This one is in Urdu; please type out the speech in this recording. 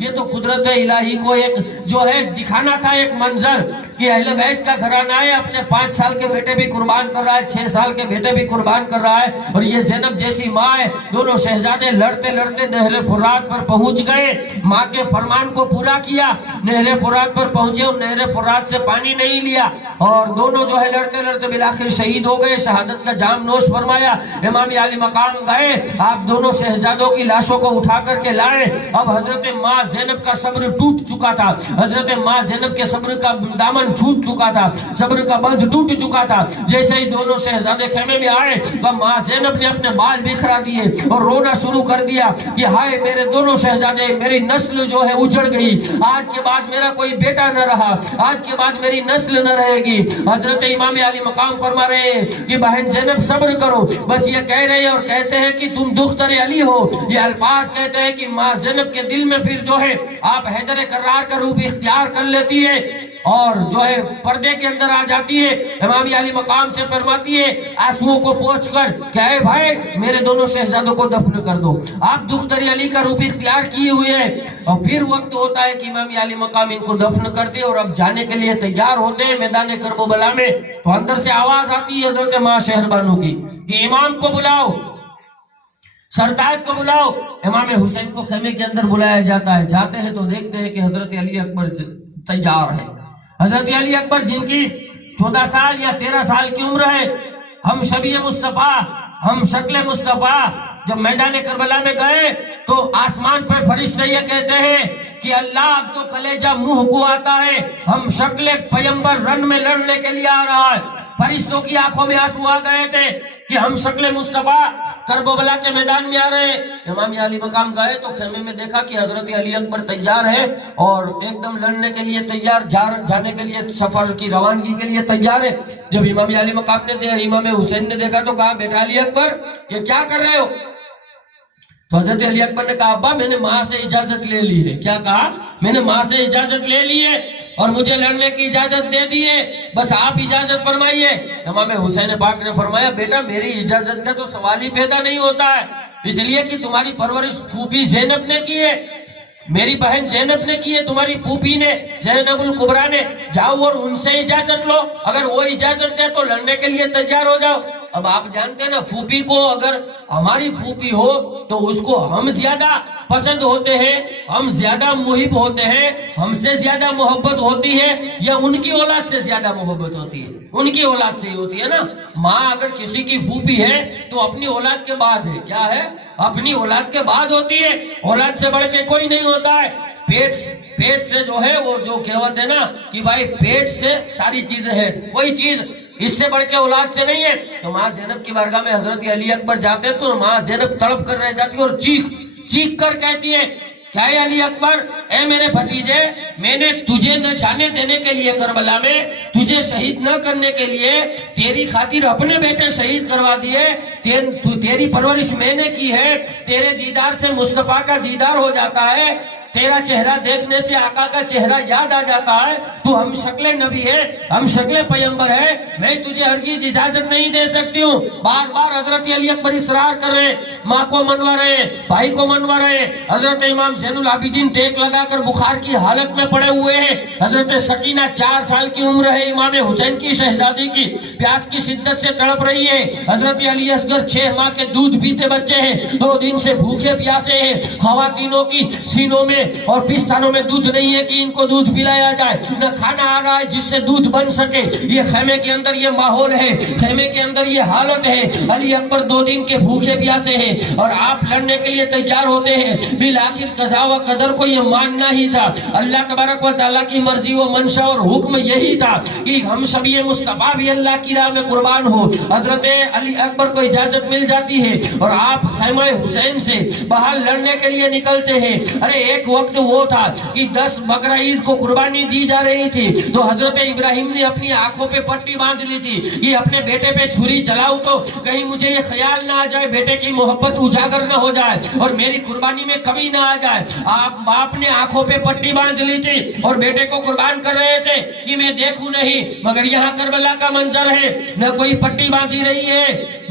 یہ تو قدرت الہی کو ایک جو ہے دکھانا تھا ایک منظر کہ اہل بیت کا گھرانہ ہے، اپنے 5 سال کے بیٹے بھی قربان کر رہا ہے، 6 سال کے بیٹے بھی قربان کر رہا ہے، اور یہ زینب جیسی ماں ہے۔ دونوں شہزادے لڑتے لڑتے نہر فرات پر پہنچ گئے، ماں کے فرمان کو پورا کیا، نہر فرات پر پہنچے اور نہر فرات سے پانی نہیں لیا، اور دونوں جو ہے لڑتے لڑتے بالآخر شہید ہو گئے، شہادت کا جام نوش فرمایا۔ امام علی مقام گئے، آپ دونوں شہزادوں کی لاشوں کو اٹھا کر کے لائے۔ اب حضرت ماں زینب کا صبر ٹوٹ چکا تھا، حضرت ماں زینب کے صبر کا دامن چھوٹ چکا تھا، صبر کا بندھ ٹوٹ چکا تھا۔ جیسے ہی دونوں شہزادے خیمے میں آئے تو ماں زینب نے اپنے بال بکھرا دیے اور رونا شروع کر دیا کہ ہائے میرے دونوں شہزادے، میری نسل جو ہے اجڑ گئی، آج کے بعد میرا کوئی بیٹا نہ رہا، آج کے بعد میری نسل نہ رہے گی۔ حضرت امام علی مقام فرما رہے ہیں کہ بہن زینب صبر کرو، بس یہ کہہ رہے ہیں اور کہتے ہیں کہ تم دختر علی ہو، یہ الفاظ کہتے ہیں کہ ماں زینب کے دل میں پھر جو ہے آپ حیدر کرار کا روپ اختیار کر لیتی ہے اور جو ہے پردے کے اندر آ جاتی ہے۔ امام علی مقام سے فرماتی ہے آنسوؤں کو پوچھ کر کہ اے بھائی میرے دونوں شہزادوں کو دفن کر دو، آپ دختر علی کا روپ اختیار کیے ہوئے ہیں۔ اور پھر وقت ہوتا ہے کہ امام علی مقام ان کو دفن کرتے اور اب جانے کے لیے تیار ہوتے ہیں میدان کربلا میں، تو اندر سے آواز آتی ہے حضرت ماں شہر بانو کی کہ امام کو بلاؤ، سرتاج کو بلاؤ۔ امام حسین کو خیمے کے اندر بلایا جاتا ہے، جاتے ہیں تو دیکھتے ہیں کہ حضرت علی اکبر تیار ہے۔ حضرت علی اکبر جن کی 14 سال یا 13 سال کی عمر ہے، ہم شبیہ مصطفیٰ، ہم شکل مصطفیٰ، جب میدان کربلا میں گئے تو آسمان پر فرشتے یہ کہتے ہیں کہ اللہ اب تو کلیجہ منہ کو آتا ہے، ہم شکل پیغمبر رن میں لڑنے کے لیے آ رہا ہے۔ فرشتوں کی آنکھوں میں آنسو آ گئے تھے کہ ہم شکل مصطفیٰ کربلا کے میدان میں آ رہے ہیں۔ امام علی مقام گئے تو خیمے میں دیکھا کہ حضرت علی اکبر تیار ہے اور ایک دم لڑنے کے لیے تیار، جانے کے لیے سفر کی روانگی کے لیے تیار ہے۔ جب امام علی مقام نے دیکھا، امام حسین نے دیکھا تو کہا بیٹا علی اکبر یہ کیا کر رہے ہو؟ تو حضرت علی اکبر نے کہا ابا میں نے ماں سے اجازت لے لی ہے۔ کیا کہا؟ میں نے ماں سے اجازت لے لی ہے اور مجھے لڑنے کی اجازت دے دی ہے، بس آپ اجازت فرمائیے۔ امام حسین پاک نے فرمایا بیٹا میری اجازت کا تو سوال ہی پیدا نہیں ہوتا ہے، اس لیے کہ تمہاری پرورش پھوپھی زینب نے کی ہے، میری بہن زینب نے کی ہے، تمہاری پھوپھی نے زینب الکبریٰ نے، جاؤ اور ان سے اجازت لو، اگر وہ اجازت دے تو لڑنے کے لیے تیار ہو جاؤ۔ اب آپ جانتے ہیں نا پھوپھی کو، اگر ہماری پھوپھی ہو تو اس کو ہم زیادہ پسند ہوتے ہیں، ہم زیادہ محب ہوتے ہیں، ہم سے زیادہ محبت ہوتی ہے، یا ان کی اولاد سے زیادہ محبت ہوتی ہے؟ ان کی اولاد سے ہی ہوتی ہے نا۔ ماں اگر کسی کی پھوپھی ہے تو اپنی اولاد کے بعد ہے، کیا ہے؟ اپنی اولاد کے بعد ہوتی ہے، اولاد سے بڑھ کے کوئی نہیں ہوتا ہے۔ پیٹ سے جو ہے وہ جو کہتے ہیں نا کہ بھائی پیٹ سے ساری چیزیں ہیں، کوئی چیز اس سے بڑھ کے اولاد سے نہیں ہے۔ تو ماں زینب کی بارگاہ میں حضرت علی اکبر جاتے تو ماں زینب تڑپ کر رہ جاتی اور چیخ کر کہتی ہے کیا ہے علی اکبر، اے میرے بھتیجے، میں نے تجھے نہ جانے دینے کے لیے کربلا میں، تجھے شہید نہ کرنے کے لیے تیری خاطر اپنے بیٹے شہید کروا دیے، تیری پرورش میں نے کی ہے، تیرے دیدار سے مصطفیٰ کا دیدار ہو جاتا ہے، تیرا چہرہ دیکھنے سے آقا کا چہرہ یاد آ جاتا ہے، تو ہم شکل نبی ہے، ہم شکل پیغمبر ہے، میں تجھے ہرگز اجازت نہیں دے سکتی ہوں۔ بار بار حضرت علی اکبر اصرار کر رہے، ماں کو منوا رہے، بھائی کو منوا رہے۔ حضرت امام زین العابدین ٹیک لگا کر بخار کی حالت میں پڑے ہوئے ہیں۔ حضرت سکینہ 4 سال کی عمر ہے امام حسین کی شہزادی کی، پیاس کی شدت سے تڑپ رہی ہے۔ حضرت علی اصغر 6 ماہ کے دودھ پیتے بچے ہیں، 2 دن سے بھوکے پیاسے ہیں۔ خواتینوں کی سینوں میں اور پستانوں میں دودھ نہیں ہے کہ ان کو دودھ پلایا جائے، نہ کھانا آ رہا ہے جس سے دودھ بن سکے۔ یہ خیمے کے اندر یہ ماحول ہے، خیمے کے اندر یہ حالت ہے۔ علی اکبر 2 دن کے بھوکے پیاسے ہیں اور آپ لڑنے کے لیے تیار ہوتے ہیں۔ بالآخر قضا و قدر کو یہ ماننا ہی تھا، اللہ تبارک و تعالیٰ کی مرضی و منشا اور حکم یہی تھا کہ ہم سبھی مصطفیٰ بھی اللہ کی راہ میں قربان ہو۔ حضرت علی اکبر کو اجازت مل جاتی ہے اور آپ خیمہ حسین سے باہر لڑنے کے لیے نکلتے ہیں۔ ارے ایک وقت وہ تھا کہ 10 بقرہ عید کو قربانی دی جا رہی تھی، تو حضرت ابراہیم نے اپنی آنکھوں پہ پٹی باندھ لی تھی کہ اپنے بیٹے پہ چھری چلاؤں تو کہیں مجھے یہ خیال نہ آ جائے بیٹے کی محبت اجاگر نہ ہو جائے اور میری قربانی میں کمی نہ آ جائے۔ آپ باپ نے آنکھوں پہ پٹی باندھ لی تھی اور بیٹے کو قربان کر رہے تھے کہ میں دیکھوں نہیں، مگر یہاں کربلا کا منظر ہے، نہ کوئی پٹی باندھی رہی ہے